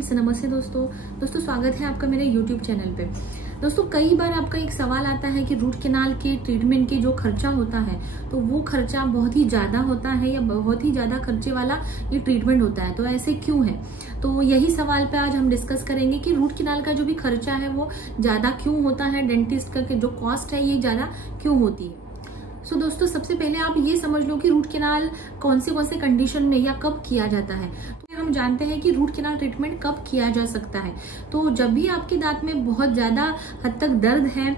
Friends, नमस्ते दोस्तों स्वागत है आपका मेरे यूट्यूब चैनल पे। दोस्तों कई बार आपका एक सवाल आता है कि रूट कैनाल के ट्रीटमेंट के जो खर्चा होता है तो वो खर्चा बहुत ही ज्यादा होता है या बहुत ही ज्यादा खर्चे वाला ये ट्रीटमेंट होता है, तो ऐसे क्यों है। तो यही सवाल पे आज हम डिस्कस करेंगे कि रूट कैनाल का जो भी खर्चा है वो ज्यादा क्यों होता है, डेंटिस्ट का जो कॉस्ट है ये ज्यादा क्यों होती है। सो दोस्तों सबसे पहले आप ये समझ लो कि रूट कैनाल कौन से कंडीशन में या कब किया जाता है। तो हम जानते हैं कि रूट कैनाल ट्रीटमेंट कब किया जा सकता है। तो जब भी आपके दांत में बहुत ज्यादा हद तक दर्द है,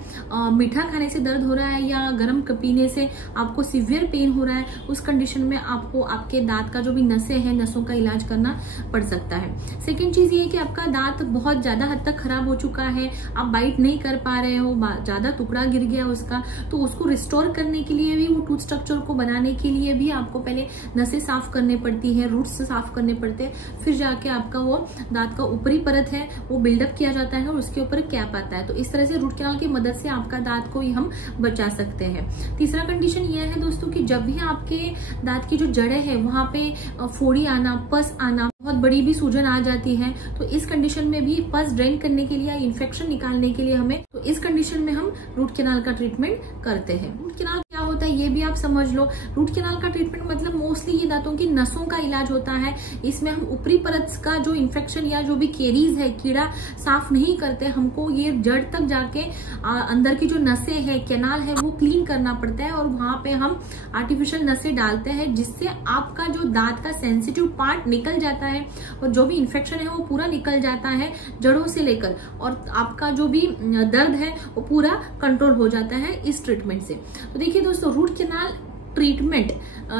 मीठा खाने से दर्द हो रहा है या गर्म पीने से आपको सीवियर पेन हो रहा है, उस कंडीशन में आपको आपके दांत का जो भी नसें हैं, नसों का इलाज करना पड़ सकता है। सेकेंड चीज ये कि आपका दांत बहुत ज्यादा हद तक खराब हो चुका है, आप बाइट नहीं कर पा रहे हो, ज्यादा टुकड़ा गिर गया उसका, तो उसको रिस्टोर करने के लिए भी, वो टूथ स्ट्रक्चर को बनाने के लिए भी आपको पहले नसें साफ करनी पड़ती है, रूट्स साफ करने पड़ते हैं, फिर जाके आपका वो दांत का ऊपरी परत है वो बिल्डअप किया जाता है और उसके ऊपर कैप आता है। तो इस तरह से रूट कैनाल की मदद से आपका दांत को हम बचा सकते हैं। तीसरा कंडीशन ये है दोस्तों कि जब भी आपके दांत की जो जड़ें है वहां पे फोड़ी आना, पस आना, बहुत बड़ी भी सूजन आ जाती है, तो इस कंडीशन में भी पस ड्रेन करने के लिए या इन्फेक्शन निकालने के लिए हमें, तो इस कंडीशन में हम रूट कैनाल का ट्रीटमेंट करते हैं। रूट कैनाल क्या होता है ये भी आप समझ लो। रूट कैनाल का ट्रीटमेंट मतलब मोस्टली ये दांतों की नसों का इलाज होता है। इसमें हम ऊपरी परत का जो इन्फेक्शन या जो भी केरीज है, कीड़ा साफ नहीं करते, हमको ये जड़ तक जाके अंदर की जो नसें है, कैनाल है, वो क्लीन करना पड़ता है और वहां पे हम आर्टिफिशियल नसें डालते हैं जिससे आपका जो दांत का सेंसिटिव पार्ट निकल जाता है और जो भी इन्फेक्शन है वो पूरा निकल जाता है जड़ों से लेकर, और आपका जो भी दर्द है वो पूरा कंट्रोल हो जाता है इस ट्रीटमेंट से। तो देखिए दोस्तों, रूट कैनाल ट्रीटमेंट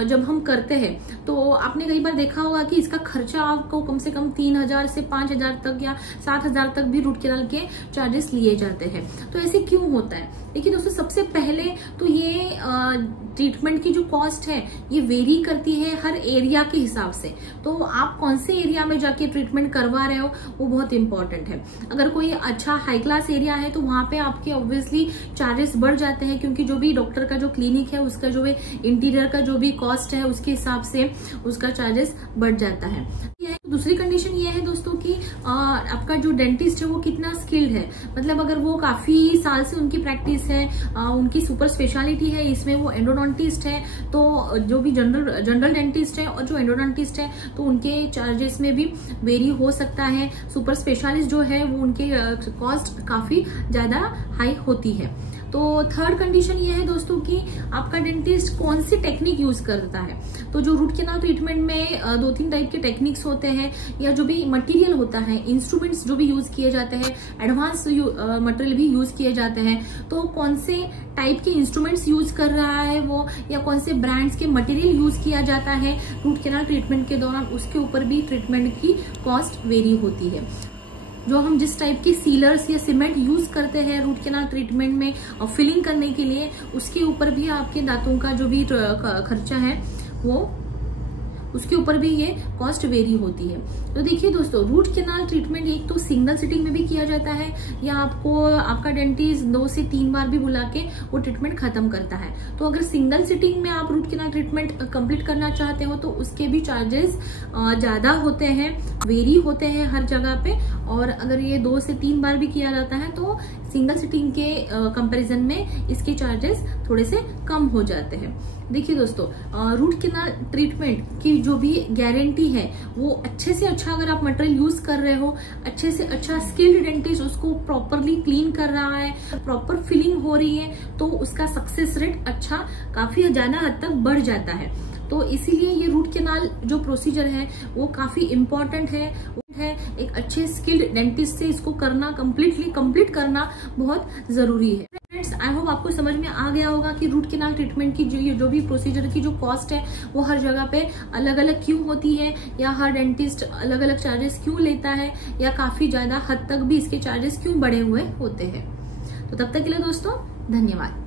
जब हम करते हैं तो आपने कई बार देखा होगा कि इसका खर्चा आपको कम से कम 3000 से 5000 तक या 7000 तक भी रूट कैनाल के चार्जेस लिए जाते हैं। तो ऐसे क्यों होता है? देखिए दोस्तों, सबसे पहले तो ये ट्रीटमेंट की जो कॉस्ट है ये वेरी करती है हर एरिया के हिसाब से। तो आप कौन से एरिया में जाके ट्रीटमेंट करवा रहे हो वो बहुत इंपॉर्टेंट है। अगर कोई अच्छा हाई क्लास एरिया है तो वहां पे आपके ऑब्वियसली चार्जेस बढ़ जाते हैं, क्योंकि जो भी डॉक्टर का जो क्लिनिक है उसका जो इंटीरियर का जो भी कॉस्ट है उसके हिसाब से उसका चार्जेस बढ़ जाता है। दूसरी कंडीशन ये है दोस्तों कि आपका जो डेंटिस्ट है वो कितना स्किल्ड है, मतलब अगर वो काफी साल से उनकी प्रैक्टिस है, उनकी सुपर स्पेशलिटी है, इसमें वो एंडोडोंटिस्ट है, तो जो भी जनरल डेंटिस्ट है और जो एंडोडोंटिस्ट है तो उनके चार्जेस में भी वेरी हो सकता है। सुपर स्पेशलिस्ट जो है वो उनके कॉस्ट काफी ज्यादा हाई होती है। तो थर्ड कंडीशन ये है दोस्तों कि आपका डेंटिस्ट कौन सी टेक्निक यूज करता है। तो जो रूट कैनाल ट्रीटमेंट में 2-3 टाइप के टेक्निक्स होते हैं, या जो भी मटेरियल होता है, इंस्ट्रूमेंट्स जो भी यूज किए जाते हैं, एडवांस मटेरियल भी यूज किए जाते हैं। तो कौन से टाइप के इंस्ट्रूमेंट्स यूज कर रहा है वो, या कौन से ब्रांड्स के मटेरियल यूज किया जाता है रूट कैनाल ट्रीटमेंट के दौरान, उसके ऊपर भी ट्रीटमेंट की कॉस्ट वेरी होती है। जो हम जिस टाइप के सीलर्स या सीमेंट यूज करते हैं रूट कैनाल ट्रीटमेंट में और फिलिंग करने के लिए, उसके ऊपर भी आपके दांतों का जो भी खर्चा है वो, उसके ऊपर भी ये कॉस्ट वेरी होती है। तो देखिए दोस्तों, रूट कैनाल ट्रीटमेंट एक तो सिंगल सिटिंग में भी किया जाता है, या आपका डेंटिस्ट 2 से 3 बार भी बुला के वो ट्रीटमेंट खत्म करता है। तो अगर सिंगल सिटिंग में आप रूट कैनाल ट्रीटमेंट कंप्लीट करना चाहते हो तो उसके भी चार्जेस ज्यादा होते हैं, वेरी होते हैं हर जगह पे। और अगर ये 2 से 3 बार भी किया जाता है तो सिंगल सिटिंग के कंपैरिजन में इसके चार्जेस थोड़े से कम हो जाते हैं। देखिए दोस्तों, रूट कैनाल ट्रीटमेंट की जो भी गारंटी है वो अच्छे से अच्छा अगर आप मटेरियल यूज कर रहे हो, अच्छे से अच्छा स्किल्ड डेंटिस्ट उसको प्रॉपरली क्लीन कर रहा है, प्रॉपर फिलिंग हो रही है, तो उसका सक्सेस रेट अच्छा काफी ज्यादा हद तक बढ़ जाता है। तो इसीलिए ये रूट कैनाल जो प्रोसीजर है वो काफी इम्पोर्टेंट है। एक अच्छे स्किल्ड डेंटिस्ट से इसको करना, कंप्लीट करना बहुत जरूरी है। फ्रेंड्स, आई होप आपको समझ में आ गया होगा कि रूट कैनाल ट्रीटमेंट की जो भी प्रोसीजर की जो कॉस्ट है वो हर जगह पे अलग अलग क्यों होती है, या हर डेंटिस्ट अलग अलग चार्जेस क्यों लेता है, या काफी ज्यादा हद तक भी इसके चार्जेस क्यों बढ़े हुए होते हैं। तो तब तक के लिए दोस्तों धन्यवाद।